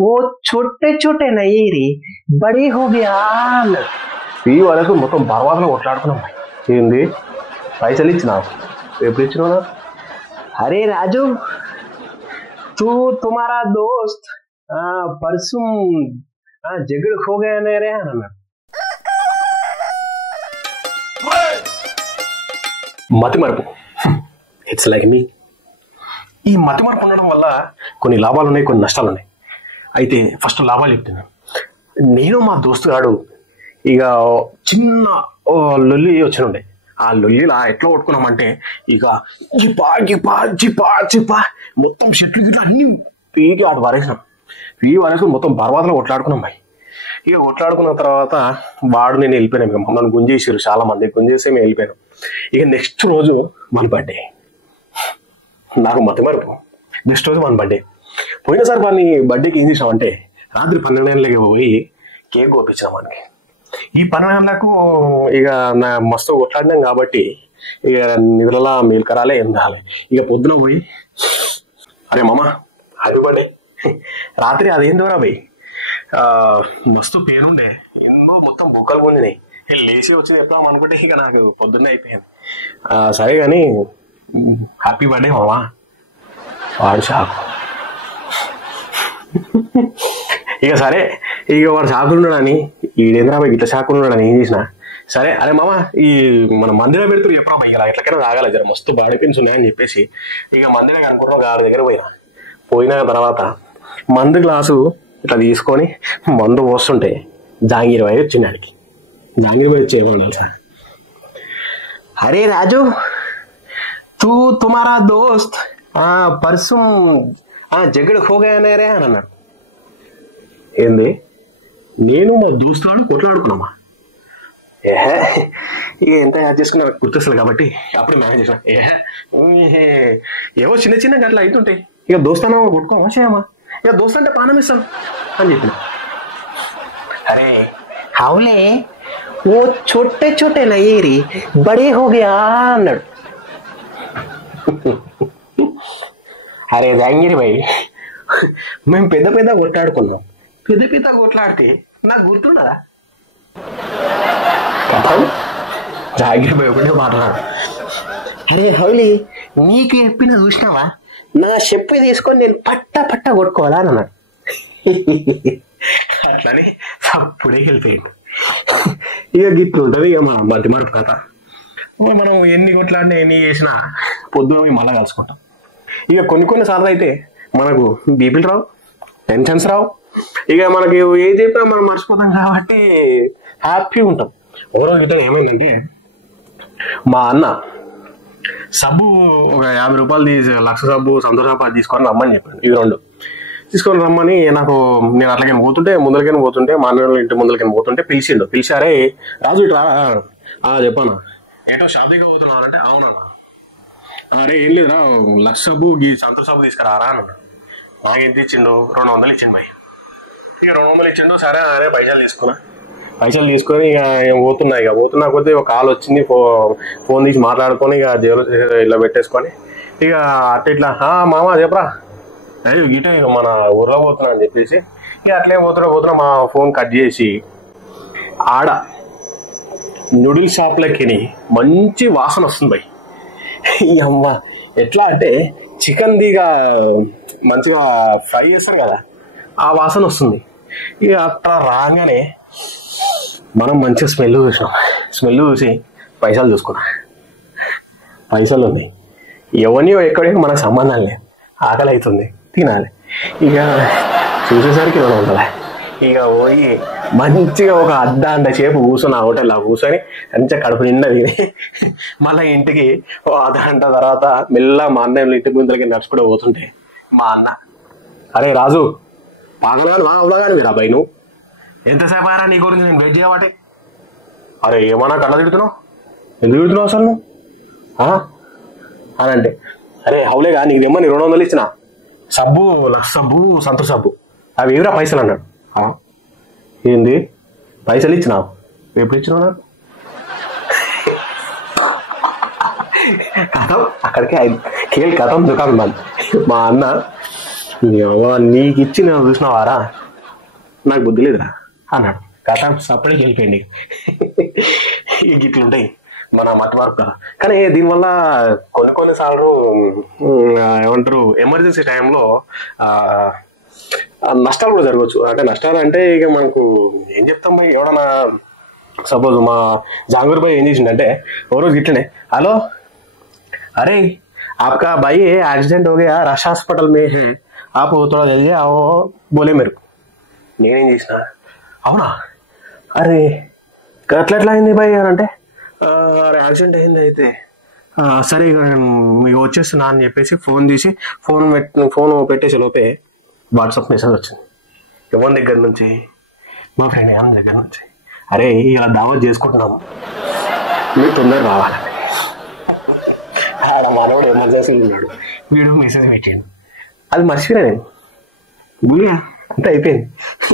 वो छोटे छोटे नहीं रे बड़े हो गया ఈ వరకు మొత్తం బర్వాదలో కొట్లాడుకున్నాం. ఏంది పైసలు ఇచ్చినావు? ఎప్పుడు ఇచ్చినావు? अरे राजू तू तुम्हारा दोस्त परसों झगड़ खो गया नहीं रहा ना. మతి మరుపు ఇట్స్ లైక్ మీ. ఈ మతి మరుపు ఉండడం వల్ల కొన్ని లాభాలు ఉన్నాయి, కొన్ని నష్టాలు ఉన్నాయి. అయితే ఫస్ట్ లాభాలు చెప్తున్నాను. నేను మా దోస్తు గాడు ఇక చిన్న లొల్లి వచ్చినుండే. ఆ లొల్లిలా ఎట్లా కొట్టుకున్నామంటే ఇక జిపా జిపా జిపా జిపా మొత్తం చెట్లు గిట్లు అన్ని పీకి అటు వారేసినాం. పీకి వారేసుకుని మొత్తం బర్వాదలో కొట్లాడుకున్నాం భయ్. ఇక కొట్లాడుకున్న తర్వాత వాడు నేను వెళ్ళిపోయినాం. ఇక మమ్మల్ని గుంజేసారు, చాలా మంది గుంజేస్తే మేము వెళ్ళిపోయినాం. ఇక నెక్స్ట్ రోజు మన బర్త్డే. నాకు మతి మరుపు. నెక్స్ట్ రోజు మన బర్త్డే. పోయినసారి వాడిని బర్త్డేకి ఏం చేసామంటే రాత్రి 12 గంటలకి పోయి కేక్ కోపించాం మనకి. ఈ 12 గంటలకు ఇక నా మస్తు కొట్లాడినాం కాబట్టి ఇక నిద్రలా మేల్కరాలే ఏం రాలే. ఇక పొద్దున పోయి అరే మామ హ్యాపీ బర్త్డే. రాత్రి అదేందోరా పోయి మస్తు పేరుండే, ఎన్నో మొత్తం బుక్కలు పొందినాయి. లేచి వచ్చి చెప్తాం అనుకుంటే ఇక నాకు పొద్దున్నే అయిపోయింది. సరే కానీ హ్యాపీ బర్త్డే మామా. వాడు షాకు. ఇక సరే ఇక వాడు షాకులున్నాడని ఈడేంద్రా ఇట్లా షాకులున్నాడని ఏం చేసిన సరే అరే మామ ఈ మన మందిరం పెడుతున్నారు ఎప్పుడో ఇలా ఎట్లకైనా తాగాలి, జర మస్తు బాడీ పెయిన్స్ ఉన్నాయని చెప్పేసి ఇక మందిరం అనుకుంటున్నాం. గాడి దగ్గర పోయిన తర్వాత మందు గ్లాసు ఇట్లా తీసుకొని మందు పోస్తుంటే జాంగీర్ భాయ్ వచ్చింది. ఆడికి జాంగీర్ భాయ్ వచ్చి ఏమన్నాడు సార్, అరే రాజు తూ తుమారా దోస్త్ పర్సూ జగడ్ హో గయా రే అని అన్నాడు. ఏంది నేను మా దోస్తుడు కొట్లాడుకున్నామా? ఎంత యాడ్ చేసుకున్నా గుర్తొస్తుంది కాబట్టి అప్పుడు మేనేజ్ చేసిన. ఏవో చిన్న చిన్న గట్ల అవుతుంటాయి. ఇక దోస్తానా కొట్టుకోమా చేయమా, ఇక దోస్త్ అంటే పానం ఇస్తాను అని చెప్పిన. అరే హౌలే ఓ छोटे छोटे नहीं रे बड़े हो गया అన్నాడు. అరే జాంగీర్ భాయ్ మేము పెద్ద పెద్ద కొట్లాడుకున్నాం. పెద్ద పెద్ద కొట్లాడితే నాకు గుర్తున్నదా? జాంగీర్ భాయ్ ఒకటే మాట్లాడు. అరే హౌలీ నీకు చెప్పిన చూసినావా, నా చెప్పి తీసుకొని నేను పట్ట కొట్టుకోవాలా అని అన్నాడు. అట్లని అప్పుడే వెళ్ళిపోయింది. ఇక గిట్లు ఉంటుంది ఇక మా మతి మరుపు కథ. మనం ఎన్ని కొట్లాడినా ఎన్ని చేసినా పొద్దున మళ్ళీ కలుసుకుంటాం. ఇక కొన్ని సార్లు అయితే మనకు బీపీలు రావు, టెన్షన్స్ రావు. ఇక మనకి ఏం చెప్పినా మనం మర్చిపోతాం కాబట్టి హ్యాపీగా ఉంటాం. ఓరో గిట్ట ఏమైందంటే మా అన్న సబ్బు ఒక 50 రూపాయలు లక్ష సబ్బు సంతోష సబ్బు తీసుకొని రమ్మని చెప్పాను. ఇవి 2 తీసుకొని రమ్మని నాకు నేను అట్లకైనా పోతుంటే మా అన్న ఇంటి ముందరికైనా పోతుంటే పిలిచారే రాజు ఇట్లా చెప్పాను ఏంటో షాప్ దగ్గర పోతున్నాను అంటే అవునన్నా. అరే ఏం లేదురా లక్ష సబ్బు ఈ సంతోష సబ్బు తీసుకురారా అన్న. నాకు ఎంత ఇచ్చిండు? 200 ఇచ్చిండు భయ్. ఇక 200 ఇచ్చిండు. సరే అదే పైసలు తీసుకొని ఇక పోతున్నా కొద్దీ ఒక కాల్ వచ్చింది. ఫోన్ తీసి మాట్లాడుకొని ఇక జేబులో ఇలా పెట్టేసుకొని ఇక ఇట్లా మామ చెప్పరా అయ్యో గిట ఇక మన ఊర్లో పోతున్నా అని చెప్పేసి ఇక అట్లే పోతున్నా మా ఫోన్ కట్ చేసి ఆడ నూడిల్స్ షాప్లకి మంచి వాసన వస్తుంది భయ్. ఈ అమ్మ ఎట్లా అంటే చికెన్ దిగా మంచిగా ఫ్రై చేస్తారు కదా, ఆ వాసన వస్తుంది. ఇక అట్లా రాగానే మనం మంచిగా స్మెల్ చూసి పైసలు చూసుకున్నా. పైసలు ఉన్నాయి, ఎవరినో ఎక్కడికి మనకు సంబంధం లేదు. ఆకలి అవుతుంది, తినాలి. ఇక చూసేసరికి 200. ఇక పోయి మంచిగా ఒక అర్ధగంట సేపు కూర్చొని ఆ హోటల్లో కూర్చొని మంచిగా కడుపు నిండా తిని మళ్ళీ ఇంటికి ఓ అర్ధగంట తర్వాత మెల్ల మా అన్న ఇంటి ముందరకి నడుచుకుంటూ పోతుంటే మా అన్న అరే రాజు పాగనాలు అవలాగాని మీరు అబ్బాయి నువ్వు ఎంతసేపు అయ్యారా నీ గురించి నేను వెయిట్ చేయబట్టే. అరే ఏమన్నా కళ్ళ తిడుతున్నావు, ఎందుకు తిడుతున్నావు అసలు నువ్వు అని అంటే అరే అవులేగా నీకు తెమ్మని 200 ఇచ్చిన సబ్బు లక్ష సబ్బు సంతోష సబ్బు అవి ఎవరా పైసలు అన్నాడు. ఏంది పైసలు ఇచ్చినావు? ఎప్పుడు ఇచ్చినావు నాకు? కథం అక్కడికి కేల్ కథం దుకాణం మా అన్న నీకు ఇచ్చి నేను చూసినావారా, నాకు బుద్ధి లేదురా అన్నాడు. కథ సపరేట్కి వెళ్ళిపోయింది. ఇక ఇట్లుంటాయి మన మత మార్పు కదా. కానీ దీనివల్ల కొన్నిసార్లు ఏమంటారు ఎమర్జెన్సీ టైంలో నష్టాలు కూడా జరగవచ్చు. అంటే నష్టాలు అంటే ఇక మనకు ఏం చెప్తాం భయ్, ఎవడన్నా సపోజ్ మా జాంగూర్ భాయ్ ఏం చేసిండంటే ఓ రోజు ఇట్లనే, హలో అరే आपका भाई एक्सीडेंट हो गया, रश हॉस्पिटल में है, आप थोड़ा जल्दी आओ बोले मेरे को. నేనేం చేసిన, అవునా అరే ఎట్లా అయింది భయ్ అని అంటే, యాక్సిడెంట్ అయింది అయితే సరే ఇక మీకు వచ్చేస్తున్నా అని చెప్పేసి ఫోన్ తీసి ఫోన్ పెట్టేసి లోపే వాట్సాప్ మెసేజ్ వచ్చింది. ఎవరి దగ్గర నుంచి, మా ఫ్రెండ్ ఏమన్న దగ్గర నుంచి, అరే ఇలా దావత్ చేసుకుంటున్నాము మీరు తొందరగా రావాలని. ఆడ మనోడు ఎమర్జెన్సీలో ఉన్నాడు, వీడు మెసేజ్ పెట్టాడు. అది మర్చిపోయినా నేను, అంత అయిపోయింది.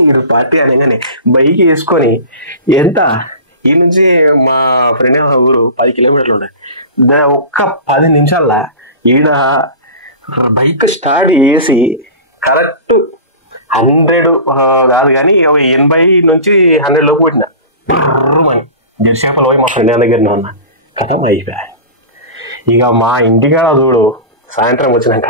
మీరు పార్టీ అనగానే బైక్ వేసుకొని ఎంత ఈ నుంచి మా ఫ్రెండ్ ఊరు 10 కిలోమీటర్లు ఉంటాయి. ఒక్క 10 నిమిషాల్లో ఈడ బైక్ స్టార్ట్ చేసి కరెక్ట్ 100 కాదు కానీ 80 నుంచి 100 లోపు పెట్టిన అని జెర్సేపలు పోయి మా ఫ్రెండ్ దగ్గర ఉన్నా. కథం అయిపోయా. ఇక మా ఇంటికాడ చూడు సాయంత్రం వచ్చినాక,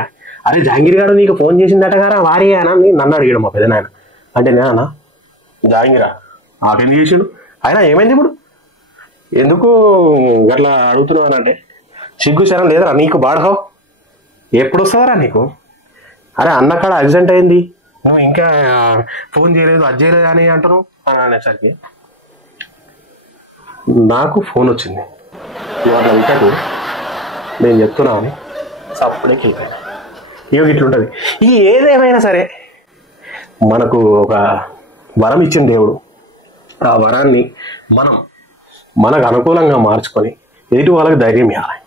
అరే జాంగీర్ గారు నీకు ఫోన్ చేసిందట కదా వారి అని నన్ను అడిగాడు మా పెద్దనాయన. అంటే నేనా జాంగీరా నాకెందుకు చేసాడు, ఆయన ఏమైంది ఇప్పుడు ఎందుకు అట్లా అడుగుతున్నావు అంటే, సిగ్గు శరం లేదరా నీకు బాడహో, ఎప్పుడు వస్తుందరా నీకు, అరే అన్న కాడ యాక్సిడెంట్ అయింది నువ్వు ఇంకా ఫోన్ చేయలేదు అది చేయలేదు అని అంటున్నావు అని అనేసరికి నాకు ఫోన్ వచ్చింది. ఇవాళ అంతకు నేను చెప్తున్నా అని అప్పుడే వెళ్ళిపోయాను. ఇక ఇట్లుంటుంది. ఈ ఏదేమైనా సరే మనకు ఒక వరం ఇచ్చిన దేవుడు, ఆ వరాన్ని మనం మనకు అనుకూలంగా మార్చుకొని ఎదుటి వాళ్ళకి ధైర్యం ఇవ్వాలి.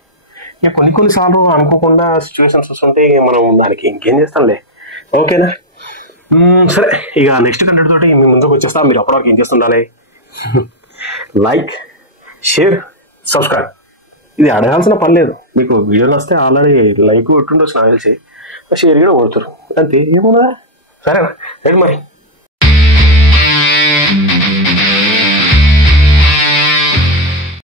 ఇక కొన్నిసార్లు అనుకోకుండా సిచ్యువేషన్స్ వస్తుంటే మనం దానికి ఇంకేం చేస్తాంలే. ఓకేనా, సరే ఇక నెక్స్ట్ కంటెంట్ తోటి మీ ముందుకు వచ్చేస్తాం. మీరు అప్పటివరకు ఏం చేస్తుండాలి, లైక్ షేర్ సబ్స్క్రైబ్. ఇది అడగాల్సిన పని లేదు. మీకు వీడియోలు వస్తే ఆల్రెడీ లైక్ కొట్టుండొచ్చు నాకు తెలిసి, షేర్ కూడా కొడుతారు అంతే, ఏమున్నదా. సరేనా, రైట్ మరి.